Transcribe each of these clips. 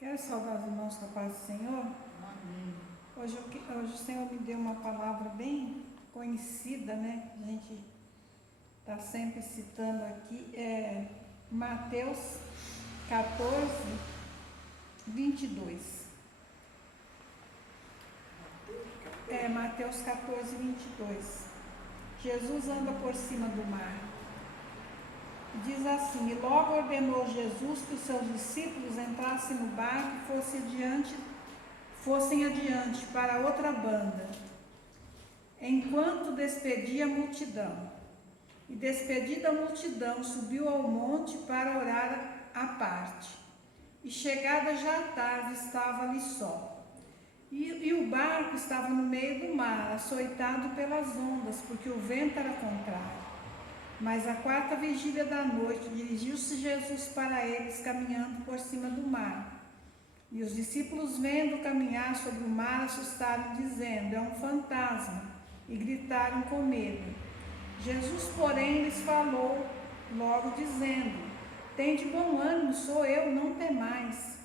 Quero saudar os irmãos com a paz do Senhor. Amém. Hoje o Senhor me deu uma palavra bem conhecida, né? A gente está sempre citando aqui, Mateus 14, 22. Mateus 14, 22. Jesus anda por cima do mar. Diz assim: e logo ordenou Jesus que os seus discípulos entrassem no barco e fossem adiante para outra banda, enquanto despedia a multidão. E despedida a multidão, subiu ao monte para orar à parte. E chegada já a tarde, estava ali só. E o barco estava no meio do mar, açoitado pelas ondas, porque o vento era contrário. Mas à quarta vigília da noite, dirigiu-se Jesus para eles, caminhando por cima do mar. E os discípulos, vendo caminhar sobre o mar, assustaram, dizendo: é um fantasma, e gritaram com medo. Jesus, porém, lhes falou logo, dizendo: tende bom ânimo, sou eu, não temais.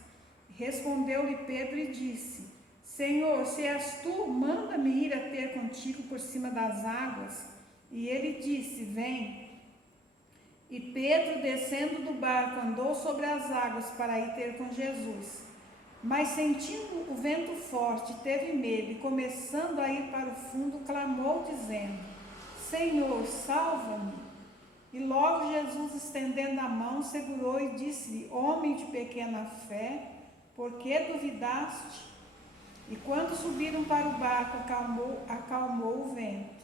Respondeu-lhe Pedro e disse: Senhor, se és tu, manda-me ir a ter contigo por cima das águas. E ele disse: vem. E Pedro, descendo do barco, andou sobre as águas para ir ter com Jesus. Mas sentindo o vento forte, teve medo e, começando a ir para o fundo, clamou, dizendo: Senhor, salva-me. E logo Jesus, estendendo a mão, segurou e disse-lhe: homem de pequena fé, por que duvidaste? E quando subiram para o barco, acalmou o vento.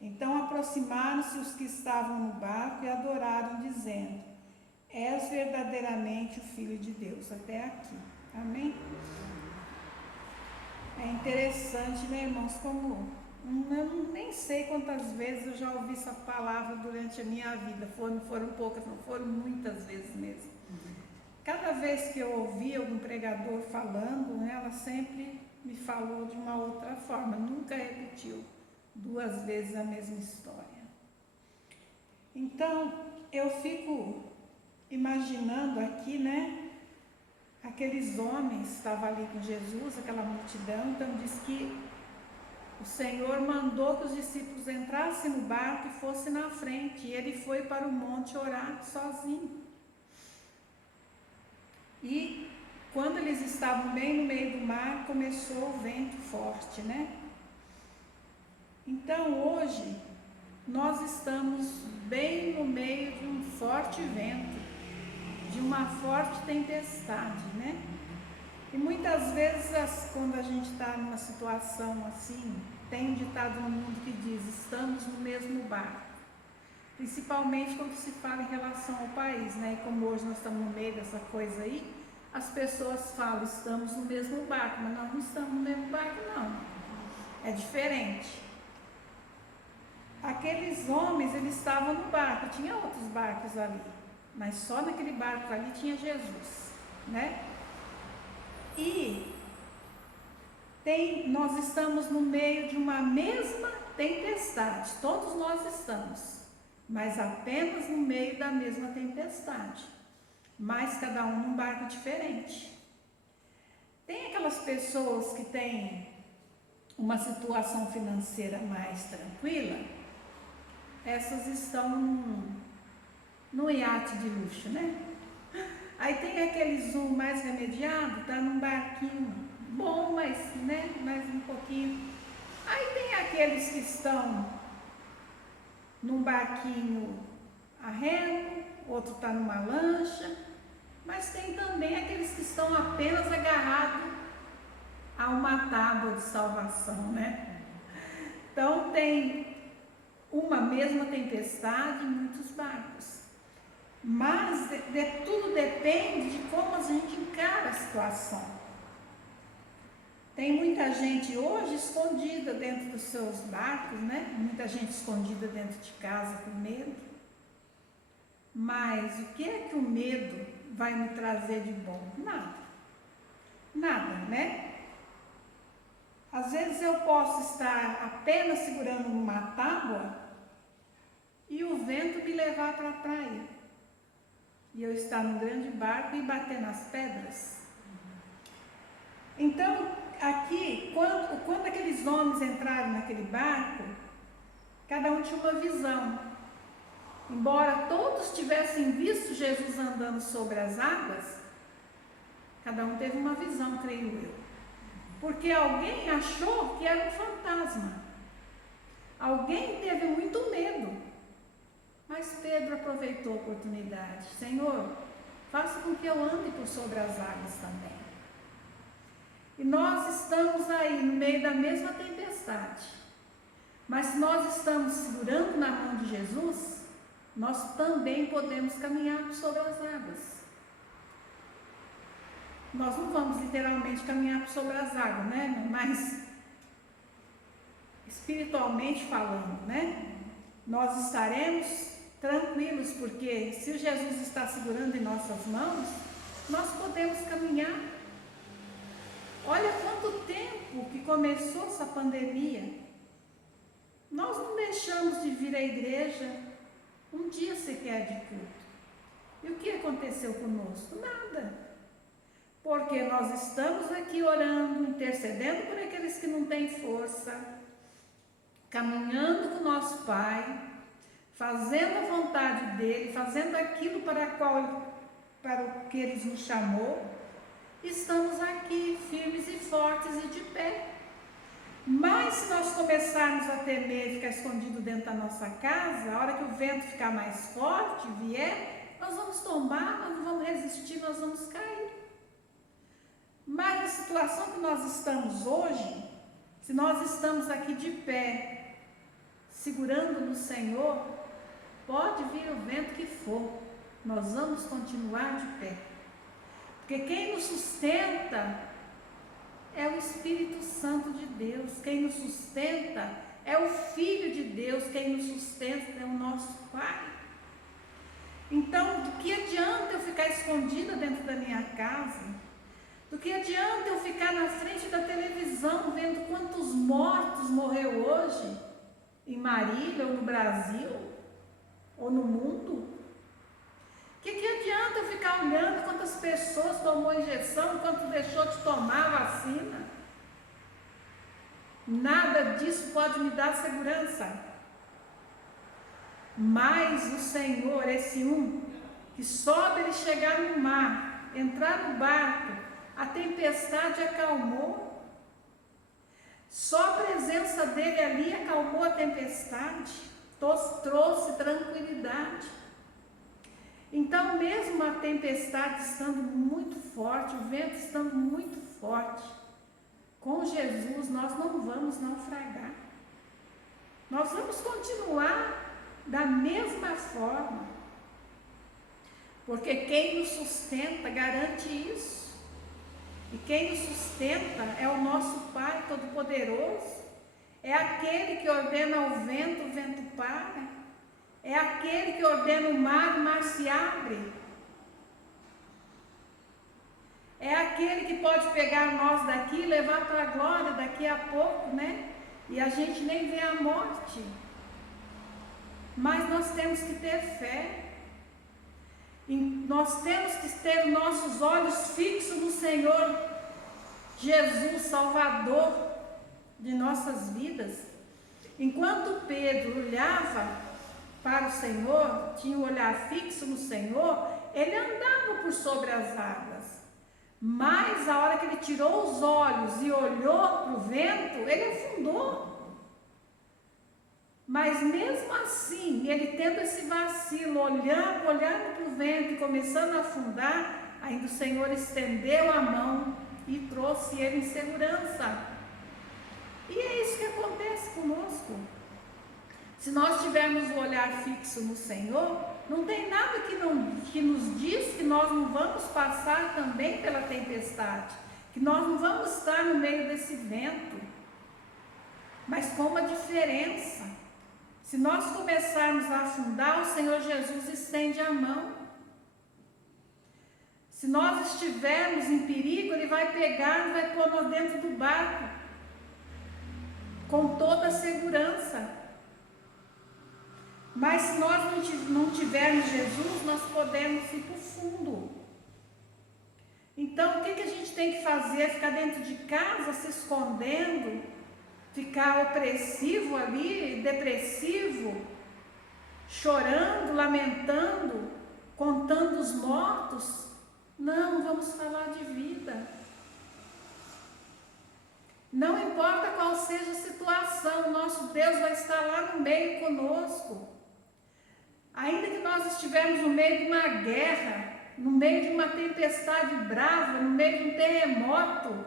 Então aproximaram-se os que estavam no barco e adoraram, dizendo: és verdadeiramente o Filho de Deus. Até aqui. Amém? É interessante, né, irmãos, como eu nem sei quantas vezes eu já ouvi essa palavra durante a minha vida. Foram poucas, não foram muitas vezes mesmo. Cada vez que eu ouvi algum pregador falando, né, ela sempre me falou de uma outra forma, nunca repetiu duas vezes a mesma história. Então, eu fico imaginando aqui, né, aqueles homens que estavam ali com Jesus, aquela multidão. Então diz que o Senhor mandou que os discípulos entrassem no barco e fossem na frente, e ele foi para o monte orar sozinho. E quando eles estavam bem no meio do mar, começou o vento forte, né? Então hoje nós estamos bem no meio de um forte vento, de uma forte tempestade, né? E muitas vezes, quando a gente está numa situação assim, tem um ditado no mundo que diz: estamos no mesmo barco. Principalmente quando se fala em relação ao país, né? E como hoje nós estamos no meio dessa coisa aí, as pessoas falam: estamos no mesmo barco, mas nós não estamos no mesmo barco, não. É diferente. Aqueles homens, eles estavam no barco, tinha outros barcos ali, mas só naquele barco ali tinha Jesus, né? E nós estamos no meio de uma mesma tempestade, todos nós estamos, mas apenas no meio da mesma tempestade, mas cada um num barco diferente. Tem aquelas pessoas que têm uma situação financeira mais tranquila, essas estão num iate de luxo, né? Aí tem aqueles mais remediado, tá num barquinho bom, mas, né, mais um pouquinho. Aí tem aqueles que estão num barquinho a remo, outro tá numa lancha, mas tem também aqueles que estão apenas agarrados a uma tábua de salvação, né? Então tem uma mesma tempestade em muitos barcos. Mas tudo depende de como a gente encara a situação. Tem muita gente hoje escondida dentro dos seus barcos, né? Muita gente escondida dentro de casa com medo. Mas o que é que o medo vai me trazer de bom? Nada. Nada, né? Às vezes eu posso estar apenas segurando uma tábua e o vento me levar para a praia. E eu estar num grande barco e bater nas pedras. Então, aqui, quando aqueles homens entraram naquele barco, cada um tinha uma visão. Embora todos tivessem visto Jesus andando sobre as águas, cada um teve uma visão, creio eu. Porque alguém achou que era um fantasma. Alguém teve muito medo. Mas Pedro aproveitou a oportunidade. Senhor, faça com que eu ande por sobre as águas também. E nós estamos aí no meio da mesma tempestade. Mas se nós estamos segurando na mão de Jesus, nós também podemos caminhar sobre as águas. Nós não vamos literalmente caminhar sobre as águas, né? Mas espiritualmente falando, né? Nós estaremos tranquilos, porque se Jesus está segurando em nossas mãos, nós podemos caminhar. Olha quanto tempo que começou essa pandemia. Nós não deixamos de vir à igreja um dia sequer de culto. E o que aconteceu conosco? Nada. Porque nós estamos aqui orando, intercedendo por aqueles que não têm força, caminhando com o nosso Pai, fazendo a vontade dEle, fazendo aquilo para o que Ele nos chamou. Estamos aqui firmes e fortes e de pé. Mas se nós começarmos a temer e ficar escondido dentro da nossa casa, a hora que o vento ficar mais forte, vier, nós vamos tombar, nós não vamos resistir, nós vamos cair. Mas na situação que nós estamos hoje, se nós estamos aqui de pé, segurando no Senhor, pode vir o vento que for, nós vamos continuar de pé. Porque quem nos sustenta é o Espírito Santo de Deus. Quem nos sustenta é o Filho de Deus. Quem nos sustenta é o nosso Pai. Então, do que adianta eu ficar escondida dentro da minha casa? Do que adianta eu ficar na frente da televisão vendo quantos mortos morreu hoje em Marília, ou no Brasil, ou no mundo? Que adianta eu ficar olhando quantas pessoas tomou injeção, quanto deixou de tomar a vacina? Nada disso pode me dar segurança. Mas o Senhor, esse que sobe ele chegar no mar, entrar no barco, a tempestade acalmou. Só a presença dele ali acalmou a tempestade, trouxe tranquilidade. Então, mesmo a tempestade estando muito forte, o vento estando muito forte, com Jesus nós não vamos naufragar. Nós vamos continuar da mesma forma, porque quem nos sustenta garante isso. E quem nos sustenta é o nosso Pai Todo-Poderoso. É aquele que ordena ao vento, o vento para. É aquele que ordena o mar se abre. É aquele que pode pegar nós daqui e levar para a glória daqui a pouco, né? E a gente nem vê a morte. Mas nós temos que ter fé. E nós temos que ter nossos olhos fixos no Senhor Jesus, Salvador de nossas vidas. Enquanto Pedro olhava para o Senhor, tinha o olhar fixo no Senhor, ele andava por sobre as águas. Mas a hora que ele tirou os olhos e olhou para o vento, ele afundou. Mas mesmo assim, ele tendo esse vacilo, olhando para o vento e começando a afundar, ainda o Senhor estendeu a mão e trouxe ele em segurança. E é isso que acontece conosco. Se nós tivermos o olhar fixo no Senhor, não tem nada que nos diz que nós não vamos passar também pela tempestade, que nós não vamos estar no meio desse vento. Mas com uma diferença: se nós começarmos a afundar, o Senhor Jesus estende a mão. Se nós estivermos em perigo, Ele vai pegar e vai pôr nós dentro do barco, com toda a segurança. Mas se nós não tivermos Jesus, nós podemos ir para o fundo. Então, o que a gente tem que fazer? Ficar dentro de casa, se escondendo, ficar opressivo ali, depressivo, chorando, lamentando, contando os mortos? Não, vamos falar de vida. Não importa qual seja a situação, nosso Deus vai estar lá no meio conosco. Ainda que nós estivermos no meio de uma guerra, no meio de uma tempestade brava, no meio de um terremoto,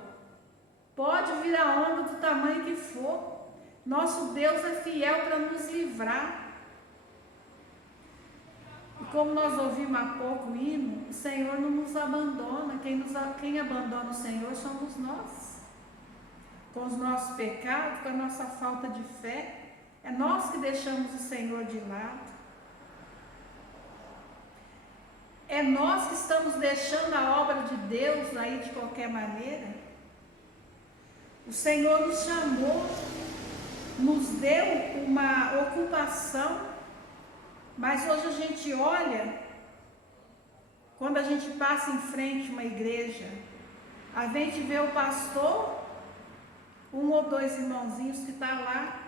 pode vir a onda do tamanho que for, nosso Deus é fiel para nos livrar. E como nós ouvimos há pouco o hino, o Senhor não nos abandona. Quem abandona o Senhor somos nós. Com os nossos pecados, com a nossa falta de fé, é nós que deixamos o Senhor de lado. É nós que estamos deixando a obra de Deus aí de qualquer maneira. O Senhor nos chamou, nos deu uma ocupação, mas hoje a gente olha, quando a gente passa em frente a uma igreja, a gente vê o pastor, um ou dois irmãozinhos que está lá,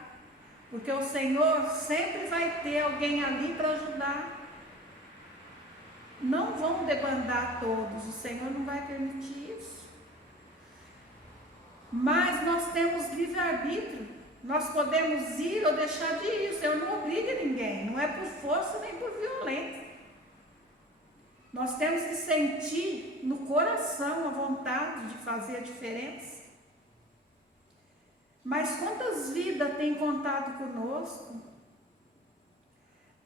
porque o Senhor sempre vai ter alguém ali para ajudar. Não vão debandar todos, o Senhor não vai permitir isso. Mas nós temos livre-arbítrio, nós podemos ir ou deixar de ir. O Senhor não obriga ninguém, não é por força nem por violência. Nós temos que sentir no coração a vontade de fazer a diferença. Mas quantas vidas têm contato conosco?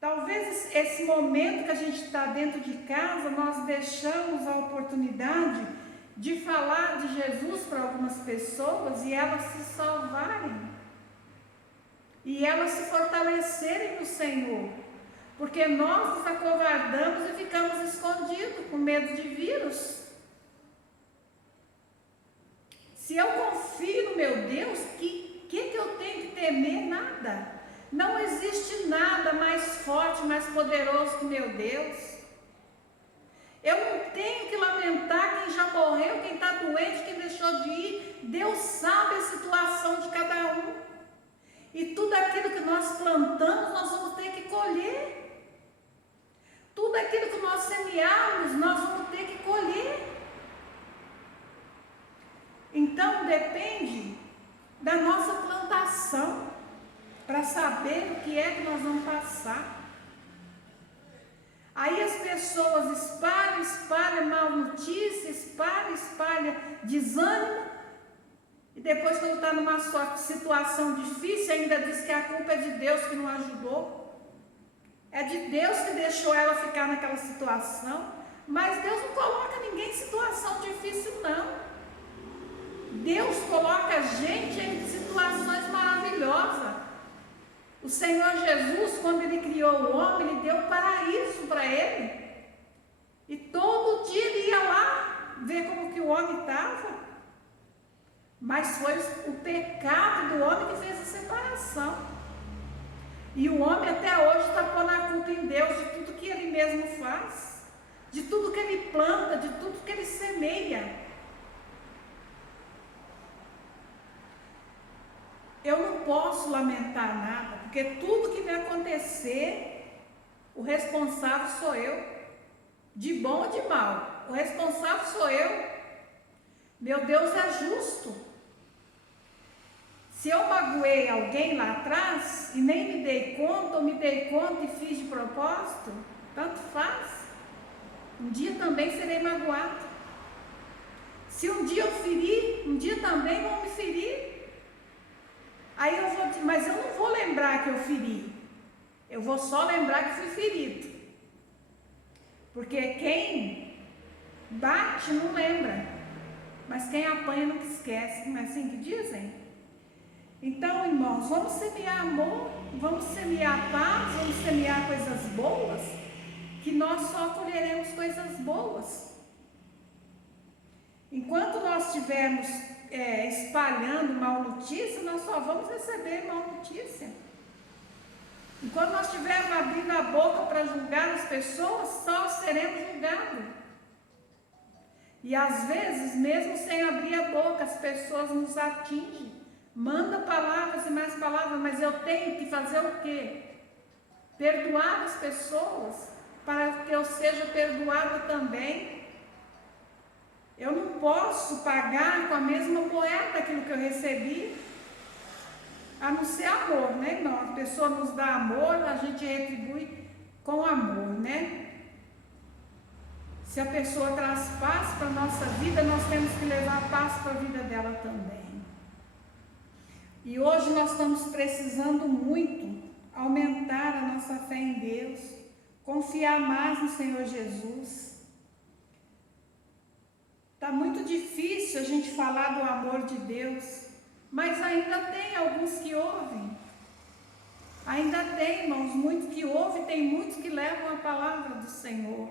Talvez esse momento que a gente está dentro de casa, nós deixamos a oportunidade de falar de Jesus para algumas pessoas e elas se salvarem. E elas se fortalecerem no Senhor. Porque nós nos acovardamos e ficamos escondidos com medo de vírus. Se eu confio no meu Deus, que eu tenho que temer? Nada. Não existe nada mais forte, mais poderoso que meu Deus. Eu não tenho que lamentar quem já morreu, quem está doente, quem deixou de ir. Deus sabe a situação de cada um. E tudo aquilo que nós plantamos, nós vamos ter que colher. Tudo aquilo que nós semearmos, nós vamos ter que colher. Então depende da nossa plantação para saber o que é que nós vamos passar. Aí as pessoas espalham mal notícia, espalham desânimo, e depois, quando está numa situação difícil, ainda diz que a culpa é de Deus que não ajudou. É de Deus que deixou ela ficar naquela situação. Mas Deus não coloca ninguém em situação difícil, não. Deus coloca a gente em situações maravilhosas. O Senhor Jesus, quando Ele criou o homem, Ele deu paraíso para ele. E todo dia Ele ia lá ver como que o homem estava. Mas foi o pecado do homem que fez a separação. E o homem até hoje está pondo a culpa em Deus de tudo que ele mesmo faz, de tudo que ele planta, de tudo que ele semeia. Eu não posso lamentar nada, porque tudo que vai acontecer, o responsável sou eu, de bom ou de mal, o responsável sou eu. Meu Deus é justo. Se eu magoei alguém lá atrás e nem me dei conta, ou me dei conta e fiz de propósito, tanto faz. Um dia também serei magoado. Se um dia eu ferir, um dia também vão me ferir. Aí eu vou dizer, mas eu não vou lembrar que eu feri. Eu vou só lembrar que fui ferido. Porque quem bate não lembra. Mas quem apanha nunca esquece. Não é assim que dizem? Então, irmãos, vamos semear amor, vamos semear paz, vamos semear coisas boas, que nós só colheremos coisas boas. Enquanto nós estivermos espalhando mal notícia, nós só vamos receber mal notícia. Enquanto nós estivermos abrindo a boca para julgar as pessoas, só seremos julgados. E às vezes, mesmo sem abrir a boca, as pessoas nos atingem. Manda palavras e mais palavras, mas eu tenho que fazer o quê? Perdoar as pessoas, para que eu seja perdoada também. Eu não posso pagar com a mesma moeda aquilo que eu recebi, a não ser amor, né, irmão? A pessoa nos dá amor, a gente retribui com amor, né? Se a pessoa traz paz para a nossa vida, nós temos que levar paz para a vida dela também. E hoje nós estamos precisando muito aumentar a nossa fé em Deus, confiar mais no Senhor Jesus. Está muito difícil a gente falar do amor de Deus, mas ainda tem alguns que ouvem. Ainda tem, irmãos, muitos que ouvem, tem muitos que levam a palavra do Senhor.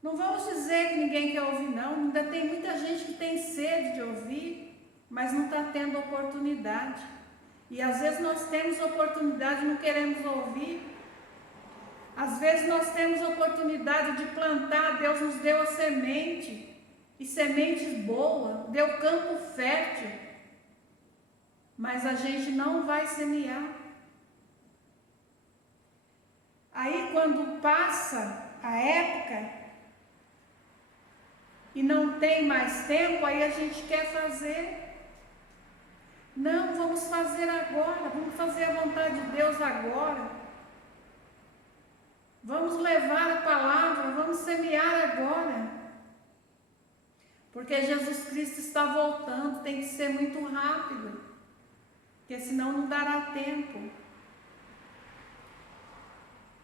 Não vamos dizer que ninguém quer ouvir, não. Ainda tem muita gente que tem sede de ouvir, mas não está tendo oportunidade. E às vezes nós temos oportunidade e não queremos ouvir. Às vezes nós temos oportunidade de plantar, Deus nos deu a semente, e sementes boas, deu campo fértil, mas a gente não vai semear. Aí quando passa a época e não tem mais tempo, aí a gente quer fazer. Não, vamos fazer agora, vamos fazer a vontade de Deus agora. Vamos levar a palavra, vamos semear agora. Porque Jesus Cristo está voltando, tem que ser muito rápido, porque senão não dará tempo.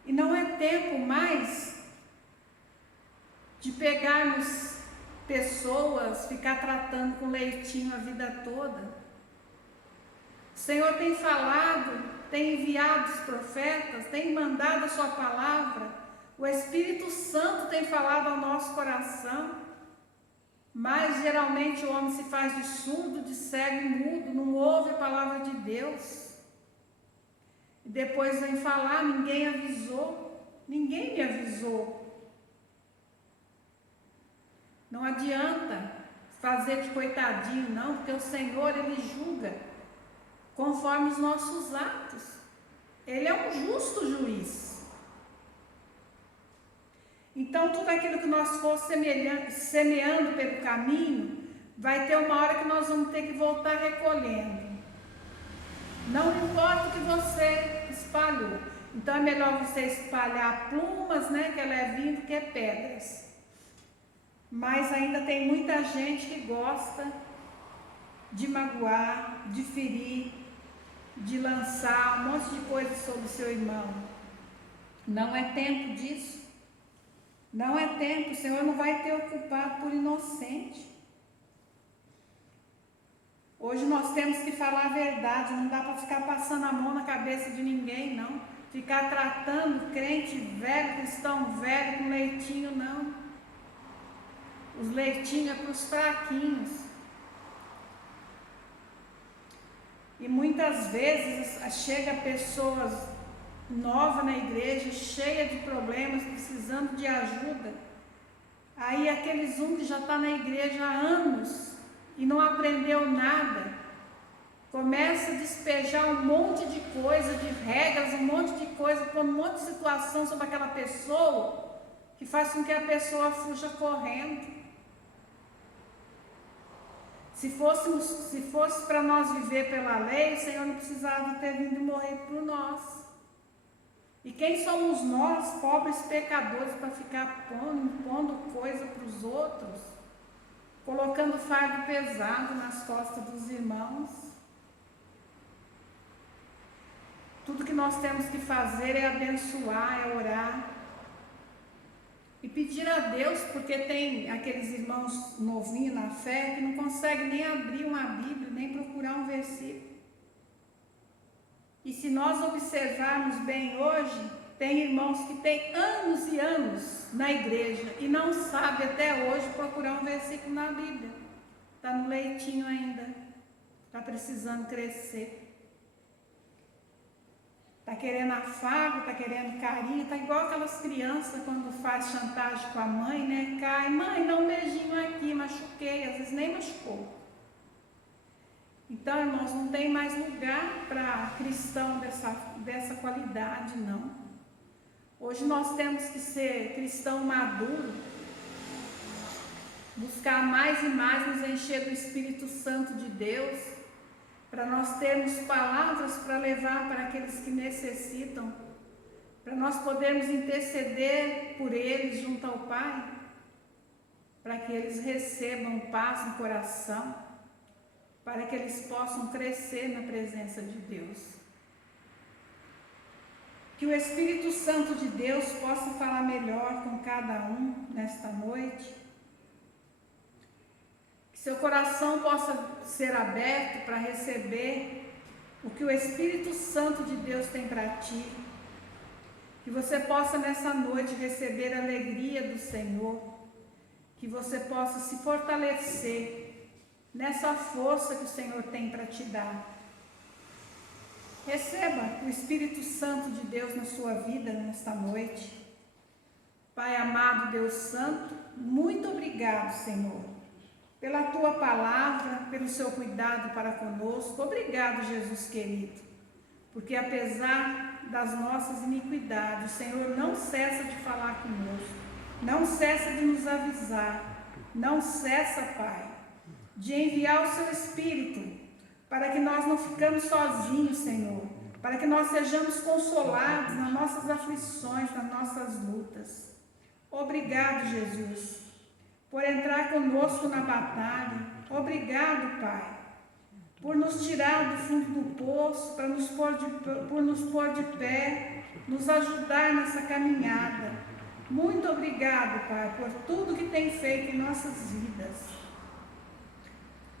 E não é tempo mais de pegarmos pessoas, ficar tratando com leitinho a vida toda. O Senhor tem falado, tem enviado os profetas, tem mandado a sua palavra, o Espírito Santo tem falado ao nosso coração, mas geralmente o homem se faz de surdo, de cego e mudo, não ouve a palavra de Deus. E depois vem falar, ninguém avisou, ninguém me avisou. Não adianta fazer de coitadinho, não, porque o Senhor, Ele julga conforme os nossos atos. Ele é um justo juiz. Então, tudo aquilo que nós for semeando pelo caminho, vai ter uma hora que nós vamos ter que voltar recolhendo. Não importa o que você espalhou. Então, é melhor você espalhar plumas, né, que é levinho, do que pedras. Mas ainda tem muita gente que gosta de magoar, de ferir, de lançar um monte de coisa sobre o seu irmão. Não é tempo disso. Não é tempo, o Senhor não vai ter ocupado por inocente. Hoje nós temos que falar a verdade, não dá para ficar passando a mão na cabeça de ninguém, não. Ficar tratando crente velho, cristão velho com leitinho, não. Os leitinhos é para os fraquinhos. E muitas vezes chega pessoas nova na igreja, cheia de problemas, precisando de ajuda. Aí aqueles que já está na igreja há anos e não aprendeu nada, começa a despejar um monte de coisa, de regras, um monte de coisa, um monte de situação sobre aquela pessoa, que faz com que a pessoa fuja correndo. Se fosse para nós viver pela lei, o Senhor não precisava ter vindo morrer por nós. E quem somos nós, pobres pecadores, para ficar impondo coisa para os outros, colocando fardo pesado nas costas dos irmãos? Tudo que nós temos que fazer é abençoar, é orar e pedir a Deus, porque tem aqueles irmãos novinhos na fé que não conseguem nem abrir uma Bíblia, nem procurar um versículo. E se nós observarmos bem hoje, tem irmãos que têm anos e anos na igreja e não sabem até hoje procurar um versículo na Bíblia. Está no leitinho ainda, está precisando crescer. Está querendo afago, está querendo carinho, está igual aquelas crianças quando faz chantagem com a mãe, né? Cai, mãe, dá um beijinho aqui, machuquei, às vezes nem machucou. Então, irmãos, não tem mais lugar para cristão dessa qualidade, não. Hoje nós temos que ser cristão maduro, buscar mais e mais nos encher do Espírito Santo de Deus, para nós termos palavras para levar para aqueles que necessitam, para nós podermos interceder por eles junto ao Pai, para que eles recebam paz no coração, para que eles possam crescer na presença de Deus. Que o Espírito Santo de Deus possa falar melhor com cada um nesta noite, seu coração possa ser aberto para receber o que o Espírito Santo de Deus tem para ti. Que você possa nessa noite receber a alegria do Senhor. Que você possa se fortalecer nessa força que o Senhor tem para te dar. Receba o Espírito Santo de Deus na sua vida nesta noite. Pai amado, Deus Santo, muito obrigado, Senhor, pela tua palavra, pelo seu cuidado para conosco. Obrigado, Jesus querido, porque apesar das nossas iniquidades, o Senhor não cessa de falar conosco, não cessa de nos avisar, não cessa, Pai, de enviar o seu Espírito, para que nós não ficamos sozinhos, Senhor, para que nós sejamos consolados nas nossas aflições, nas nossas lutas. Obrigado, Jesus, por entrar conosco na batalha. Obrigado, Pai, por nos tirar do fundo do poço, por nos pôr de pé, nos ajudar nessa caminhada. Muito obrigado, Pai, por tudo que tem feito em nossas vidas.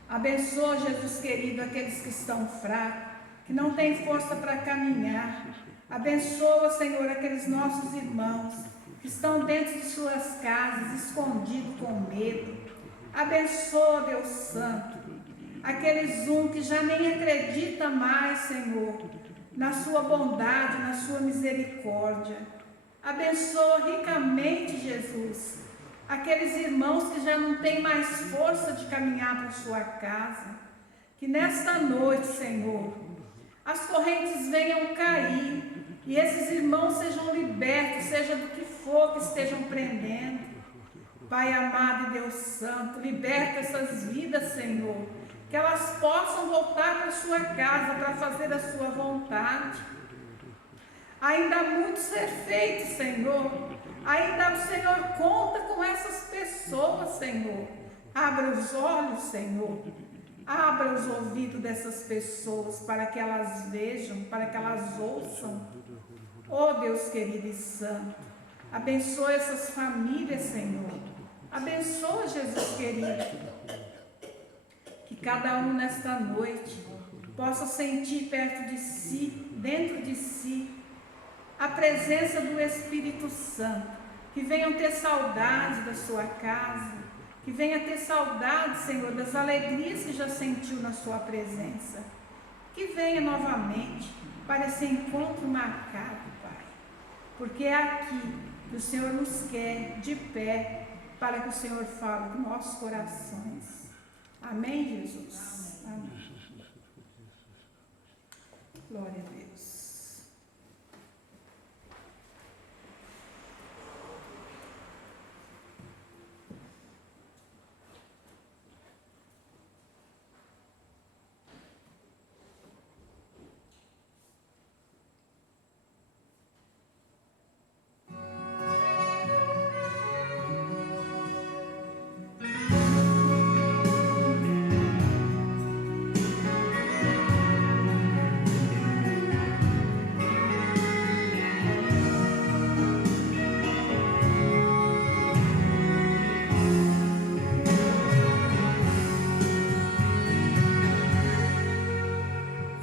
Abençoa, Jesus querido, aqueles que estão fracos, que não têm força para caminhar. Abençoa, Senhor, aqueles nossos irmãos que estão dentro de suas casas, escondidos com medo. Abençoa, Deus Santo, aqueles que já nem acredita mais, Senhor, na sua bondade, na sua misericórdia. Abençoa ricamente, Jesus, aqueles irmãos que já não têm mais força de caminhar para a sua casa. Que nesta noite, Senhor, as correntes venham cair e esses irmãos sejam libertos, seja do que for que estejam prendendo. Pai amado e Deus Santo, liberta essas vidas, Senhor, que elas possam voltar para a sua casa para fazer a sua vontade. Ainda há muito ser feito, Senhor. Ainda o Senhor conta com essas pessoas, Senhor. Abra os olhos, Senhor. Abra os ouvidos dessas pessoas para que elas vejam, para que elas ouçam. Oh, Deus querido e santo, abençoa essas famílias, Senhor. Abençoa, Jesus querido. Que cada um nesta noite possa sentir perto de si, dentro de si, a presença do Espírito Santo. Que venham ter saudade da sua casa, que venha ter saudade, Senhor, das alegrias que já sentiu na sua presença. Que venha novamente para esse encontro marcado, Pai, porque é aqui que o Senhor nos quer de pé, para que o Senhor fale com nossos corações. Amém, Jesus? Amém. Glória a Deus.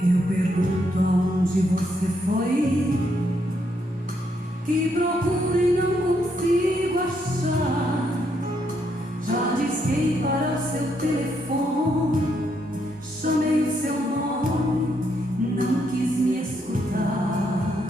Eu pergunto aonde você foi, que procuro e não consigo achar. Já disquei para o seu telefone, chamei o seu nome, não quis me escutar.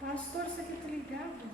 Pastor, você aqui tá ligado?